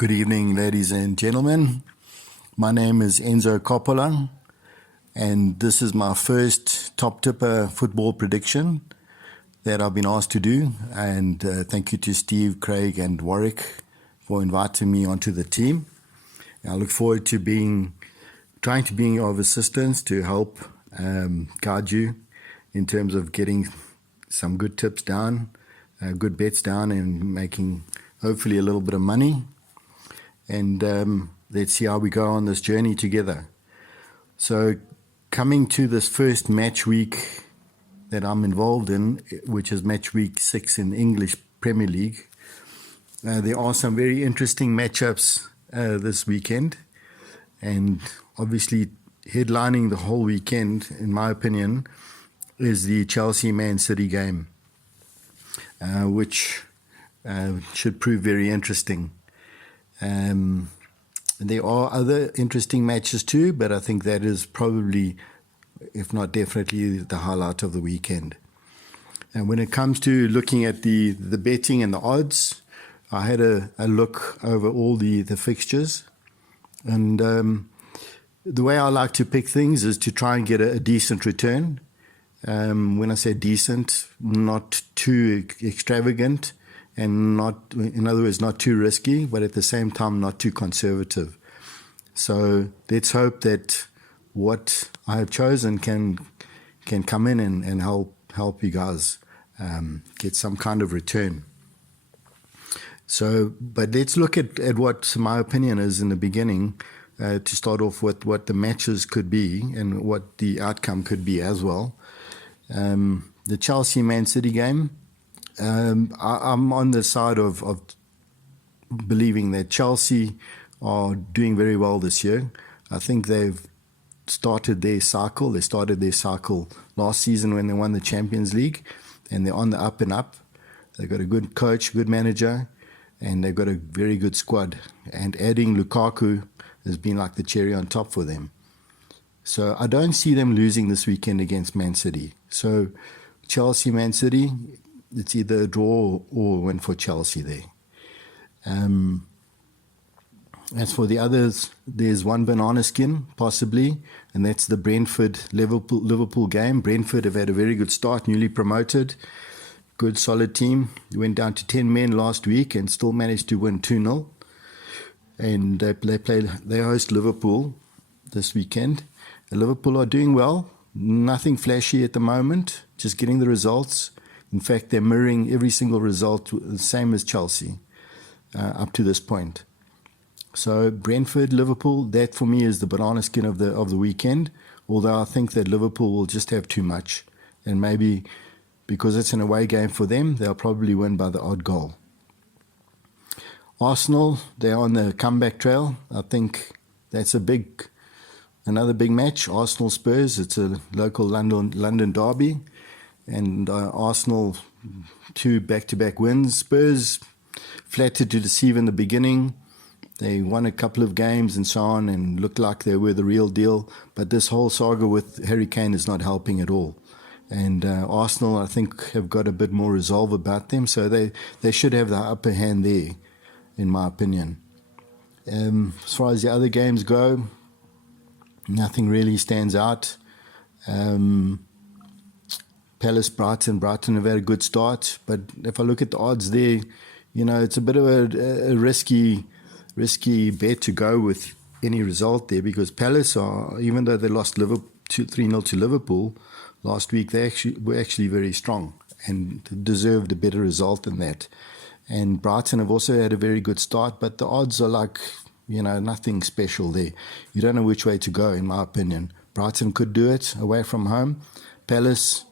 Good evening, ladies and gentlemen. My name is Enzo Coppola, and this is my first Top Tipper football prediction that I've been asked to do. And thank you to Steve, Craig, and Warwick for inviting me onto the team. I look forward to trying to be of assistance to help guide you in terms of getting some good tips down, good bets down, and making hopefully a little bit of money. And let's see how we go on this journey together. So coming to this first match week that I'm involved in, which is match week 6 in English Premier League, there are some very interesting matchups this weekend. And obviously headlining the whole weekend, in my opinion, is the Chelsea-Man City game, which should prove very interesting. There are other interesting matches too, but I think that is probably, if not definitely, the highlight of the weekend. And when it comes to looking at the betting and the odds, I had a look over all the fixtures. And the way I like to pick things is to try and get a decent return. When I say decent, not too extravagant, and not, in other words, not too risky, but at the same time not too conservative. So let's hope that what I have chosen can come in and help you guys get some kind of return. So, but let's look at what my opinion is in the beginning, to start off with what the matches could be and what the outcome could be as well. The Chelsea-Man City game, I'm on the side of believing that Chelsea are doing very well this year. I think they've started their cycle. They started their cycle last season when they won the Champions League, and they're on the up and up. They've got a good coach, good manager, and they've got a very good squad. And adding Lukaku has been like the cherry on top for them. So I don't see them losing this weekend against Man City. So Chelsea-Man City, it's either a draw or a win for Chelsea there. As for the others, there's one banana skin, possibly, and that's the Brentford-Liverpool game. Brentford have had a very good start, newly promoted, good solid team. They went down to 10 men last week and still managed to win 2-0. And they host Liverpool this weekend. And Liverpool are doing well, nothing flashy at the moment, just getting the results. In fact, they're mirroring every single result, the same as Chelsea, up to this point. So Brentford, Liverpool, that for me is the banana skin of the weekend. Although I think that Liverpool will just have too much, and maybe because it's an away game for them, they'll probably win by the odd goal. Arsenal, they're on the comeback trail. I think that's another big match. Arsenal Spurs, it's a local London derby. And Arsenal, 2 back-to-back wins. Spurs flattered to deceive in the beginning. They won a couple of games and so on and looked like they were the real deal. But this whole saga with Harry Kane is not helping at all. And Arsenal, I think, have got a bit more resolve about them. So they should have the upper hand there, in my opinion. As far as the other games go, nothing really stands out. Palace, Brighton have had a good start, but if I look at the odds there, it's a bit of a risky bet to go with any result there, because Palace are, even though they lost 3-0 to Liverpool last week, they were actually very strong and deserved a better result than that. And Brighton have also had a very good start, but the odds are like, nothing special there. You don't know which way to go, in my opinion. Brighton could do it away from home. Palace,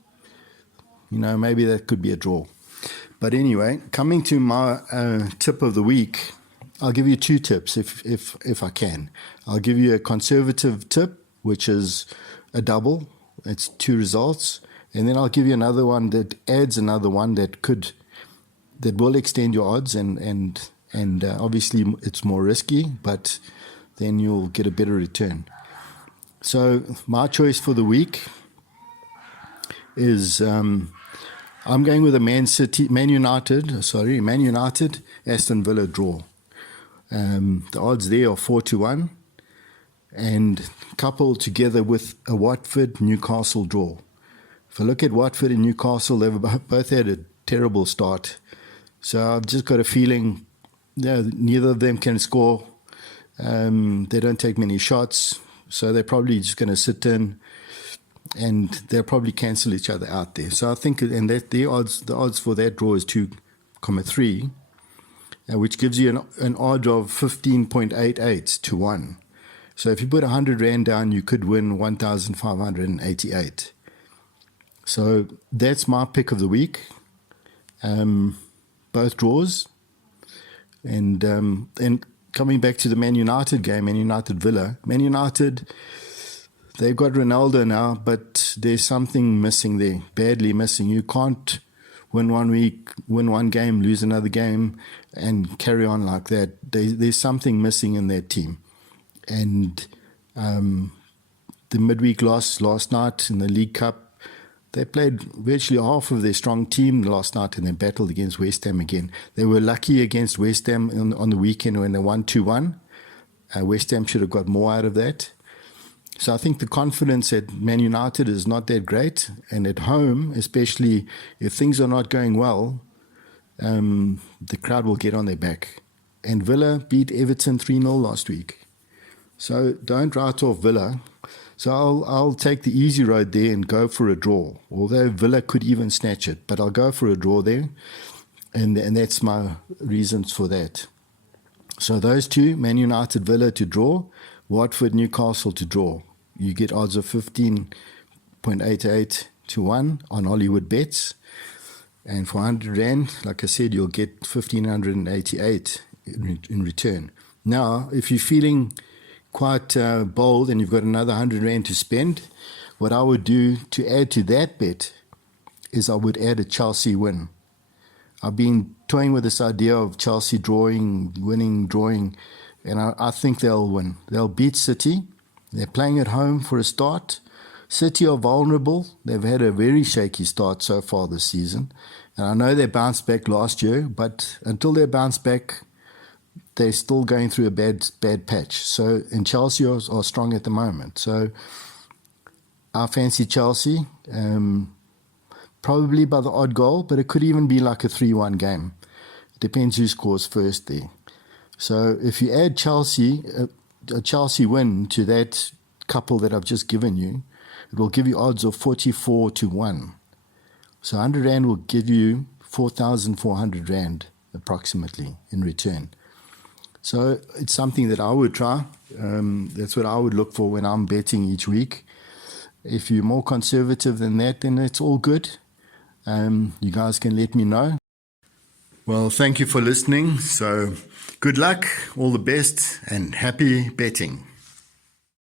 maybe that could be a draw. But anyway, coming to my tip of the week, I'll give you 2 tips if I can. I'll give you a conservative tip, which is a double. It's 2 results. And then I'll give you another one that adds another one that will extend your odds. And obviously it's more risky, but then you'll get a better return. So my choice for the week is I'm going with a Man United, Aston Villa draw. The odds there are 4-1, and coupled together with a Watford-Newcastle draw. If I look at Watford and Newcastle, they've both had a terrible start. So I've just got a feeling neither of them can score. They don't take many shots, so they're probably just going to sit in, and they'll probably cancel each other out there. So I think, and that the odds for that draw is 2.3, which gives you an odd of 15.88 to 1. So if you put 100 Rand down, you could win 1,588. So that's my pick of the week. Both draws. And coming back to the Man United game, Man United Villa. Man United, they've got Ronaldo now, but there's something missing there, badly missing. You can't win one week, win one game, lose another game, and carry on like that. There's something missing in their team. And the midweek loss last night in the League Cup, they played virtually half of their strong team last night, and they battled against West Ham again. They were lucky against West Ham on the weekend when they won 2-1. West Ham should have got more out of that. So I think the confidence at Man United is not that great. And at home, especially if things are not going well, the crowd will get on their back. And Villa beat Everton 3-0 last week. So don't write off Villa. So I'll take the easy road there and go for a draw, although Villa could even snatch it. But I'll go for a draw there, and that's my reasons for that. So those two, Man United Villa to draw, Watford Newcastle to draw. You get odds of 15.88 to 1 on Hollywood bets. And for 100 Rand, like I said, you'll get 1,588 in return. Now, if you're feeling quite bold and you've got another 100 Rand to spend, what I would do to add to that bet is I would add a Chelsea win. I've been toying with this idea of Chelsea winning, drawing, and I think they'll win. They'll beat City. They're playing at home for a start. City are vulnerable. They've had a very shaky start so far this season. And I know they bounced back last year, but until they bounce back, they're still going through a bad patch. So, and Chelsea are strong at the moment. So I fancy Chelsea, probably by the odd goal, but it could even be like a 3-1 game. It depends who scores first there. So if you add Chelsea, a Chelsea win to that couple that I've just given you, it will give you odds of 44 to 1. So 100 Rand will give you 4,400 Rand approximately in return. So it's something that I would try. That's what I would look for when I'm betting each week. If you're more conservative than that, then it's all good. You guys can let me know. Well, thank you for listening. So good luck, all the best, and happy betting.